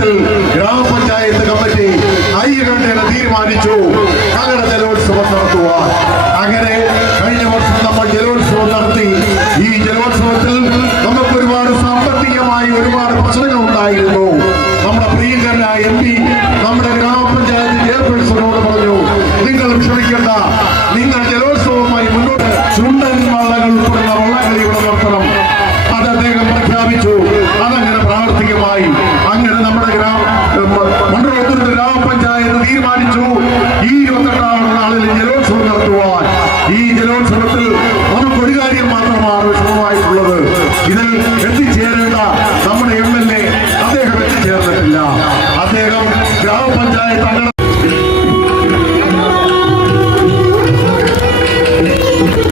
ഘട്ടത്തിൽ ഗ്രാമപഞ്ചായത്ത് കമ്മിറ്റി ഐക്യകണ്ഠേന തീരുമാനിച്ചു. കന്നഡ ജലോത്സവം നടത്തുവാൻ. അങ്ങനെ ഈ ജലോത്സവത്തിൽ നമുക്ക് ഒരു കാര്യം മാത്രമാണ് വിഷമമായിട്ടുള്ളത്. ഇതിൽ എത്തിച്ചേരേണ്ട നമ്മുടെ എം എൽ എ അദ്ദേഹം എത്തിച്ചേർന്നിട്ടില്ല. അദ്ദേഹം ഗ്രാമപഞ്ചായത്ത് അംഗ